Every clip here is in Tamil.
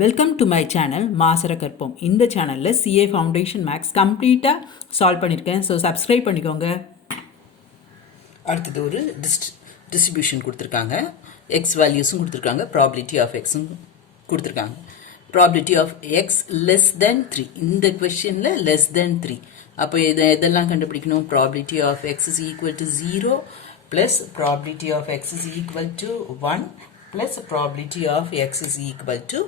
வெல்கம் டு மை சேனல் மாசரகற்போம். இந்த சேனலில் சிஏ ஃபவுண்டேஷன் மேக்ஸ் கம்ப்ளீட்டாக சால்வ் பண்ணியிருக்கேன். ஸோ சப்ஸ்கிரைப் பண்ணிக்கோங்க. அடுத்தது ஒரு டிஸ்ட்ரிபியூஷன் கொடுத்துருக்காங்க. எக்ஸ் வேல்யூஸும் கொடுத்துருக்காங்க, ப்ராபிலிட்டி ஆஃப் எக்ஸும் கொடுத்துருக்காங்க. Probability of x less than 3. இந்த கொஸ்டினில் லெஸ் தென் 3. அப்போ இதெல்லாம் கண்டுபிடிக்கணும். Probability of x is equal to 0 plus probability of x is equal to 1 plus probability of x is equal to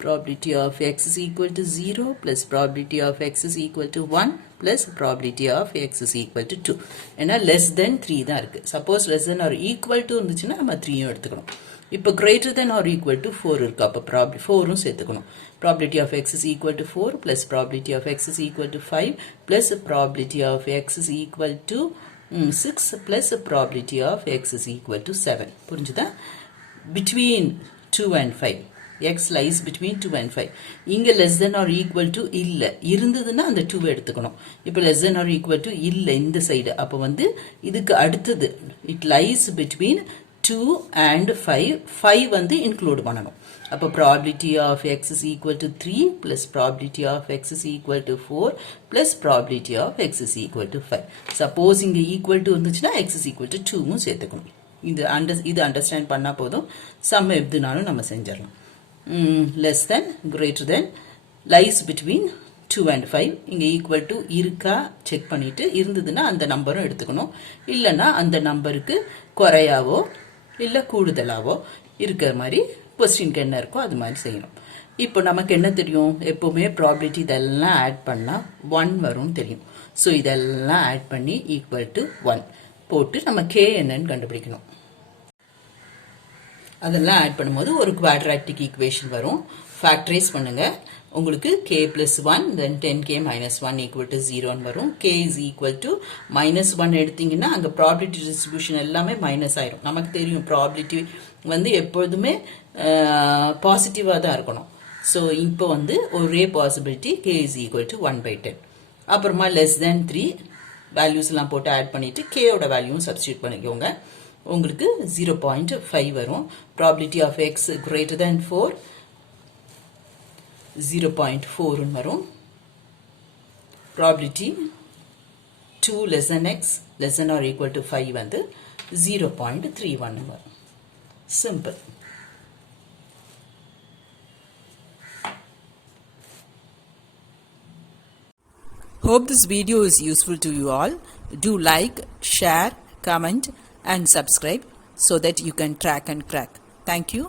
probability of x is equal to 0 plus probability of x is equal to 1 plus probability of x is equal to 2. ஏன்னா less than 3 தான் இருக்கு. Suppose less than or equal to இருந்துச்சுன்னா நம்ம 3யும் எடுத்துக்கணும். இப்போ greater than or equal to 4 இருக்கு. அப்போ 4ம் சேர்த்துக்கணும். Probability of x is equal to 4 plus probability of x is equal to 5 plus probability of x is equal to 6 plus probability of x is equal to 7. புரிஞ்சுதா? Between 2 and 5. x lies between 2 and 5. இங்க less than or equal to இல்ல. இருந்ததுன்னா அந்த 2 எடுத்துக்கணும். இப்போ less than or equal to இல்ல இந்த சைடு. அப்போ வந்து இதுக்கு அடுத்தது it lies between 2 and 5. 5 வந்து include பண்ணணும். அப்போ probability of x is equal to 3 plus probability of x is equal to 4 plus probability of x is equal to 5. Suppose இங்க equal to இருந்துச்சுன்னா x is equal to 2 சேர்த்துக்கணும். இது அண்டர்ஸ்டாண்ட் பண்ணா போதும். சம் எப்படினாலும் நம்ம செஞ்சிடலாம். less than greater than lies between 2 and 5. இங்க equal to இருக்கா செக் பண்ணிட்டு இருந்ததுன்னா அந்த நம்பரும் எடுத்துக்கணும். இல்லைன்னா அந்த நம்பருக்கு குறையாவோ இல்லை கூடுதலாவோ இருக்கிற மாதிரி கொஸ்டின்க்கு என்ன இருக்கோ அது மாதிரி செய்யணும். இப்போ நமக்கு என்ன தெரியும்? எப்போவுமே ப்ராபிலிட்டி இதெல்லாம் ஆட் பண்ணால் 1 வரும்னு தெரியும். ஸோ இதெல்லாம் ஆட் பண்ணி ஈக்குவல் டு 1 போட்டு நம்ம கே என்னன்னு கண்டுபிடிக்கணும். அதெல்லாம் ஆட் பண்ணும்போது ஒரு குவாட்ராட்டிக் ஈக்குவேஷன் வரும். ஃபேக்டரைஸ் பண்ணுங்க. உங்களுக்கு k plus 1 then 10k minus 1 equal to 0 வரும். k is equal to minus 1 எடுத்தீங்கன்னா அங்கே ப்ராபிலிட்டி டிஸ்ட்ரிபியூஷன் எல்லாமே மைனஸ் ஆயிரும். நமக்கு தெரியும் ப்ராபிலிட்டி வந்து எப்பொழுதுமே பாசிட்டிவாக தான் இருக்கணும். ஸோ இப்போ வந்து ஒரே possibility k is equal to 1/10. அப்புறமா லெஸ் தேன் 3 வேல்யூஸ்லாம் போட்டு ஆட் பண்ணிட்டு கேயோட வேல்யூவும் சப்ஸ்டியூட் பண்ணிக்கோங்க. உங்களுக்கு 0.5 வரும். Probability of x greater than 4 0.4 வரும். probability 2 less than x less than or equal to 5 வந்து 0.31 வரும். simple. Hope this video is useful to you all. Do like, share, comment and subscribe so that you can track and crack. Thank you.